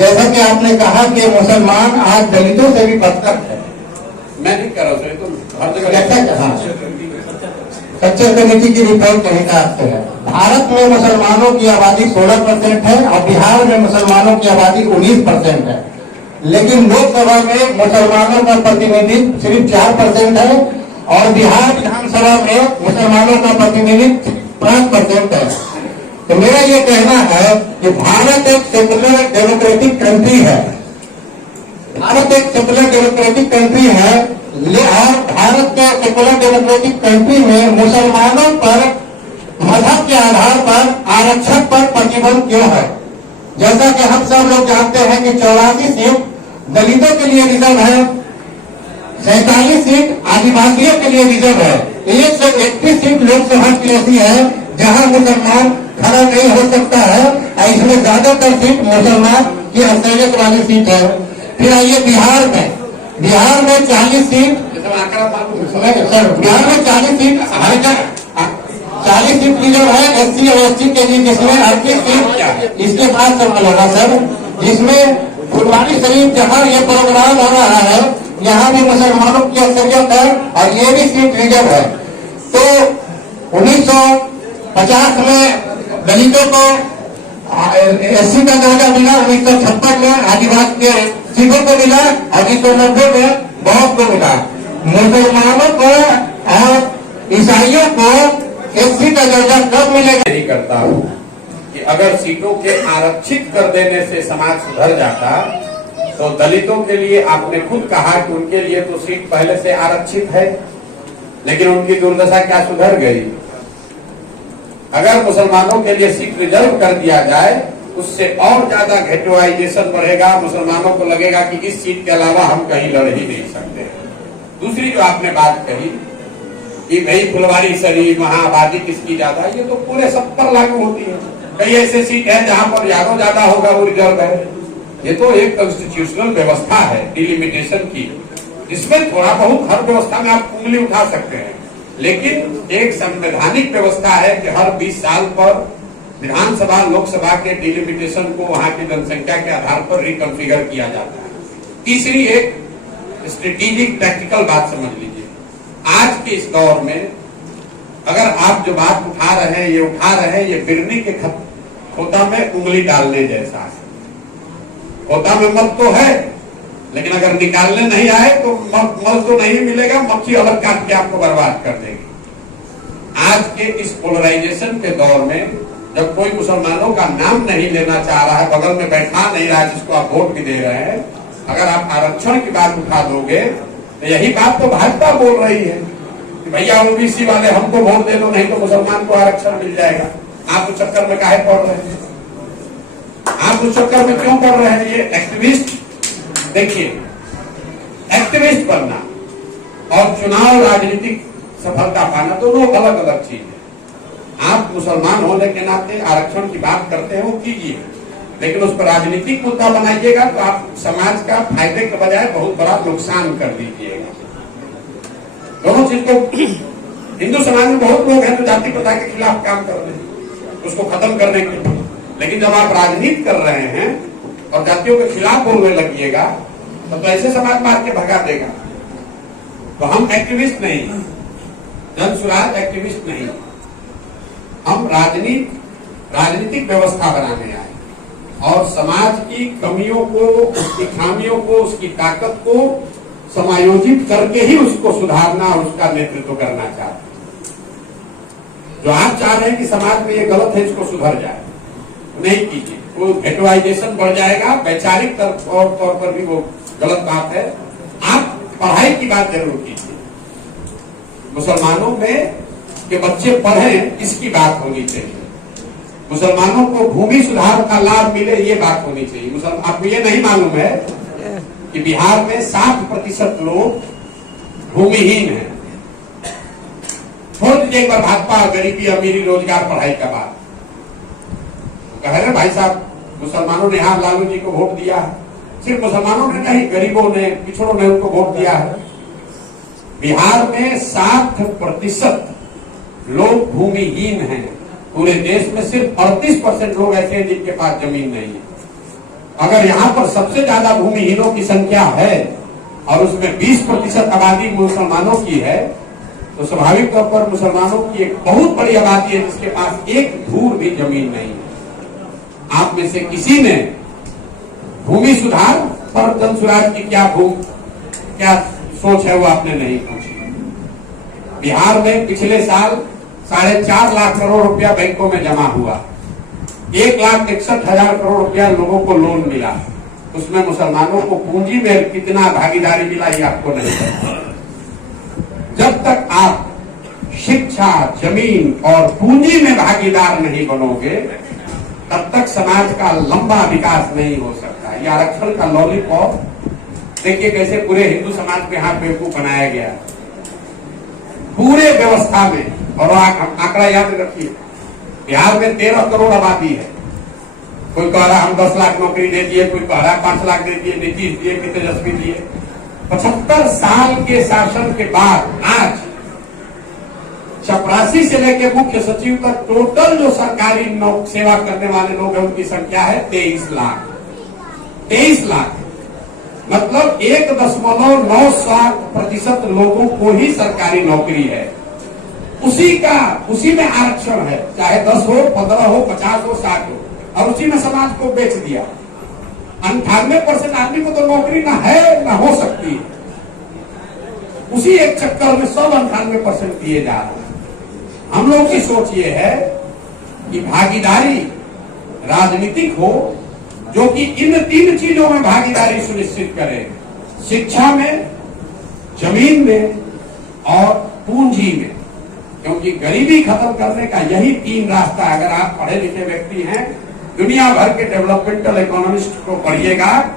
जैसा कि आपने कहा कि मुसलमान आज दलितों से भी बदतर है। मैं नहीं कर रहा हूँ तो हर जगह कैसा कहा सच्चे कमेटी की रिपोर्ट कहीं का आपसे है। भारत में मुसलमानों की आबादी 16% है और बिहार में मुसलमानों की आबादी 19% है, लेकिन लोकसभा में मुसलमानों का प्रतिनिधित्व सिर्फ 4% है और बिहार विधानसभा में मुसलमानों का प्रतिनिधित्व 5% है। तो मेरा ये कहना है कि भारत एक सेकुलर डेमोक्रेटिक कंट्री है, भारत एक सेकुलर डेमोक्रेटिक कंट्री है और भारत के सेकुलर डेमोक्रेटिक कंट्री में मुसलमानों पर मजहब के आधार पर आरक्षण पर प्रतिबंध क्यों है? जैसा कि हम सब लोग जानते हैं कि 84 सीट दलितों के लिए रिजर्व है, 47 सीट आदिवासियों के लिए रिजर्व है, 131 सीट लोकसभा की ऐसी है जहां मुसलमान खड़ा नहीं हो सकता है और इसमें ज्यादातर सीट मुसलमान की अक्सरियत वाली सीट है। फिर आइए बिहार में 40 सीट सर, बिहार में 40 सीट 40 सीट रिजर्व है SC और ST के लिए, जिसमें 38 सीट इसके बाद सम्मिल होगा सर, जिसमें फुलवारी शरीफ जहां ये प्रोग्राम हो रहा है यहाँ भी मुसलमानों की अक्सरियत है और ये भी सीट रिजर्व है। तो 1950 में दलितों को SC का दर्जा मिला, 1956 में आदिवासी के सीटों को मिला और 1990 में बहुत को मिला। मुसलमानों को और ईसाइयों को SC का दर्जा कब मिलेगा? नहीं करता हूँ कि अगर सीटों के आरक्षित कर देने से समाज सुधर जाता तो दलितों के लिए आपने खुद कहा कि उनके लिए तो सीट पहले से आरक्षित है, लेकिन उनकी दुर्दशा क्या सुधर गई? अगर मुसलमानों के लिए सीट रिजर्व कर दिया जाए उससे और ज्यादा घेटोइजेशन बढ़ेगा, मुसलमानों को लगेगा कि इस सीट के अलावा हम कहीं लड़ ही नहीं सकते। दूसरी जो आपने बात कही कि भाई फुलवारी शरीफ वहां आबादी किसकी ज्यादा है, ये तो पूरे सब पर लागू होती है। कई ऐसे सीट है जहां पर यादव ज्यादा होगा वो रिजर्व है। ये तो एक कॉन्स्टिट्यूशनल व्यवस्था है डिलिमिटेशन की, जिसमें थोड़ा बहुत हर व्यवस्था में आप उंगली उठा सकते हैं, लेकिन एक संवैधानिक व्यवस्था है कि हर 20 साल पर विधानसभा लोकसभा के डिलिमिटेशन को वहां की जनसंख्या के आधार पर रिकॉन्फिगर किया जाता है। तीसरी एक स्ट्रेटेजिक प्रैक्टिकल बात समझ लीजिए, आज के इस दौर में अगर आप जो बात उठा रहे हैं ये बिरनी के खोता में उंगली डालने जैसा है। खोता में मल तो है, लेकिन अगर निकालने नहीं आए तो मल तो नहीं मिलेगा, मक्खी अलग काट के आपको बर्बाद कर देगी। आज के इस पोलराइजेशन के दौर में जब कोई मुसलमानों का नाम नहीं लेना चाह रहा है, बगल में बैठा नहीं रहा है जिसको आप वोट भी दे रहे हैं, अगर आप आरक्षण की बात उठा दोगे तो यही बात तो भाजपा बोल रही है कि भैया OBC वाले हमको वोट दे दो, नहीं तो मुसलमान को आरक्षण मिल जाएगा। आप उस चक्कर में काहे पड़ रहे हैं? आप उस चक्कर में क्यों पड़ रहे हैं? ये एक्टिविस्ट, देखिए एक्टिविस्ट बनना और चुनाव राजनीतिक सफलता पाना दोनों अलग अलग चीज है। आप मुसलमान होने के नाते आरक्षण की बात करते हो कीजिए, लेकिन उस पर राजनीतिक मुद्दा बनाइएगा तो आप समाज का फायदे के बजाय बहुत बड़ा नुकसान कर दीजिएगा। दोनों चीज को हिंदू समाज में बहुत लोग हैं जो जाति प्रथा के खिलाफ काम कर रहे हैं, उसको खत्म करने के लिए, लेकिन जब आप राजनीति कर रहे हैं और जातियों के खिलाफ बोलने लगिएगा तो ऐसे समाज मार के भगा देगा। तो हम एक्टिविस्ट नहीं, जन सुराज एक्टिविस्ट नहीं, हम राजनीतिक व्यवस्था बनाने आए और समाज की कमियों को, उसकी खामियों को, उसकी ताकत को समायोजित करके ही उसको सुधारना और उसका नेतृत्व करना चाहते हैं। जो आप चाह रहे हैं कि समाज में ये गलत है इसको सुधर जाए, नहीं कीजिए, वो गेटोइजेशन बढ़ जाएगा। वैचारिक तौर पर भी वो गलत बात है। आप पढ़ाई की बात जरूर कीजिए, मुसलमानों में के बच्चे पढ़ें इसकी बात होनी चाहिए, मुसलमानों को भूमि सुधार का लाभ मिले ये बात होनी चाहिए। आपको ये नहीं मालूम है कि बिहार में 60% लोग भूमिहीन हैं। छोड़ दीजिए एक बार भाजपा, गरीबी, अमीरी, रोजगार, पढ़ाई का बात, कह रहे भाई साहब मुसलमानों ने यहाँ लालू जी को वोट दिया है, सिर्फ मुसलमानों ने नहीं, गरीबों ने, पिछड़ों ने उनको वोट दिया है। बिहार में 60% लोग भूमिहीन हैं। पूरे देश में सिर्फ 38% लोग ऐसे हैं जिनके पास जमीन नहीं है। अगर यहाँ पर सबसे ज्यादा भूमिहीनों की संख्या है और उसमें 20% आबादी मुसलमानों की है, तो स्वाभाविक तौर पर मुसलमानों की एक बहुत बड़ी आबादी है जिसके पास एक धूर भी जमीन नहीं है। आप में से किसी ने भूमि सुधार पर जन सुराज की क्या सोच है वो आपने नहीं पूछी। बिहार में पिछले साल 4.5 लाख करोड़ रुपया बैंकों में जमा हुआ, 1,61,000 करोड़ रुपया लोगों को लोन मिला। उसमें मुसलमानों को पूंजी में कितना भागीदारी मिला ये आपको नहीं पता। जब तक आप शिक्षा, जमीन और पूंजी में भागीदार नहीं बनोगे तब तक समाज का लंबा विकास नहीं हो सकता। ये आरक्षण का लॉलीपॉप देखिए कैसे पूरे हिंदू समाज पे हाथ बेवकूफ बनाया गया पूरे व्यवस्था में। और आंकड़ा याद रखिए, बिहार में 13 करोड़ आबादी है। कोई कह रहा हम 10 लाख नौकरी दे दिए, कोई कह रहा 5 लाख दे दिए, नीतीश दिए कि तेजस्वी दिए। 75 साल के शासन के बाद आज चपरासी से लेकर मुख्य सचिव तक टोटल जो सरकारी सेवा करने वाले लोग हैं उनकी संख्या है 23 लाख। 23 लाख मतलब 1.97% लोगों को ही सरकारी नौकरी है। उसी में आरक्षण है, चाहे 10 हो, 15 हो, 50 हो, 60 हो, और उसी में समाज को बेच दिया। 98% आदमी को तो नौकरी ना है ना हो सकती है। उसी एक चक्कर में सब 98% दिए जा रहे हैं। हम लोग की सोच ये है कि भागीदारी राजनीतिक हो जो कि इन 3 चीजों में भागीदारी सुनिश्चित करे, शिक्षा में, जमीन में और पूंजी में। क्योंकि गरीबी खत्म करने का यही 3 रास्ता है। अगर आप पढ़े लिखे व्यक्ति हैं, दुनिया भर के डेवलपमेंटल इकोनॉमिस्ट को पढ़िएगा।